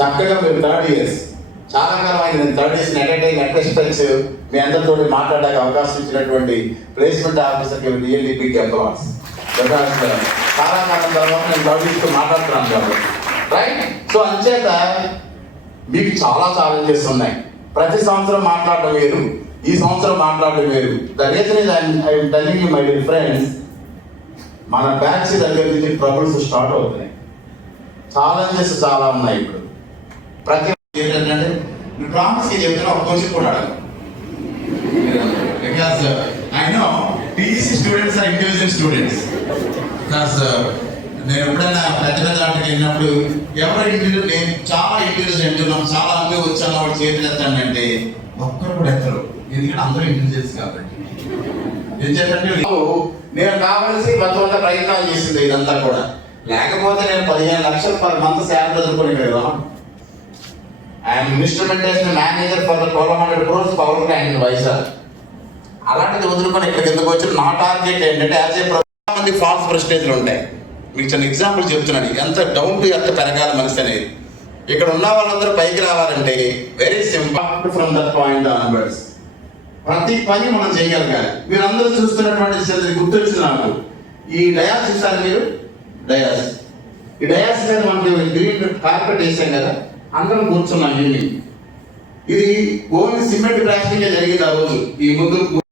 చక్కగా మీరు third years చాలా కాలం అయింది. నేను థర్డ్ ఇయర్స్ నెట్ మీ అందరితో మాట్లాడడానికి అవకాశం ఇచ్చినటువంటి ప్లేస్మెంట్ ఆఫీసర్కి రియల్లీ బిగ్ అప్లాస్. బికాస్ చాలా కాలం తర్వాత నేను థర్డ్ ఇయర్స్తో మాట్లాడుతున్నాను కాబట్టి రైట్. సో అంచేత మీకు చాలా ఛాలెంజెస్ ఉన్నాయి. ప్రతి సంవత్సరం మాట్లాడడం వేరు, ఈ సంవత్సరం మాట్లాడడం వేరు. The reason is I'm telling you my dear friends, మన బ్యాచ్ దగ్గర నుంచి ట్రబుల్స్ స్టార్ట్ అవుతున్నాయి. ఛాలెంజెస్ చాలా ఉన్నాయి. ఇప్పుడు ప్రతి ఏంటంటే మీరు ప్రామిస్గా చెప్తున్నా ఒక క్వశ్చన్ కూడా అడగను. Because I know TC students are intelligent students. Because నేను ఎప్పుడైనా పెద్ద పెద్ద ఆటకి వెళ్ళినప్పుడు ఎవరు ఇంటెలిజెంట్, నేను చాలా ఇంటెలిజెంట్, నాకు చాలా అన్నీ వచ్చాను వాడు చేతులు ఎత్తానంటే ఒక్కరు కూడా ఎత్తరు. ఎందుకంటే అందరూ ఇంటెలిజెన్స్ కాబట్టి. ఏం చేద్దంటే నేను కావాల్సి మొత్తం ప్రయత్నాలు చేసింది ఇదంతా కూడా. లేకపోతే నేను 15 లక్షలు పర్ మంత్ శాలరీ వదులుకునే కదా. I'm instrumentation manager for the 1200 crores power plant in Vizag. అలాంటిది వదులుకొని ఇక్కడికి ఎందుకు వచ్చి నా టార్గెట్ ఏంటంటే యాజ్ ఏ చాలా మంది ఫాల్స్ ప్రెస్టేజ్లు ఉంటాయి. మీకు చిన్న ఎగ్జాంపుల్ చెప్తున్నాను, ఎంత డౌన్ టు ఎర్త్ పెరగాలి మనిషి అనేది. ఇక్కడ ఉన్న వాళ్ళందరూ పైకి రావాలంటే very simple from that point onwards. ప్రతి పని మనం చేయగలగాలి. మీరందరూ చూస్తున్నటువంటి గుర్తొచ్చింది నాకు ఈ డయాస్ ఇస్తారు. మీరు డయాస్, ఈ డయాస్ మీద మనకి గ్రీన్ కార్పెట్ వేసాం కదా, అందరం కూర్చున్నాం. ఇది ఓన్లీ సిమెంట్ ప్లాస్టింగ్ జరిగింది ఆ రోజు. ఈ ముందు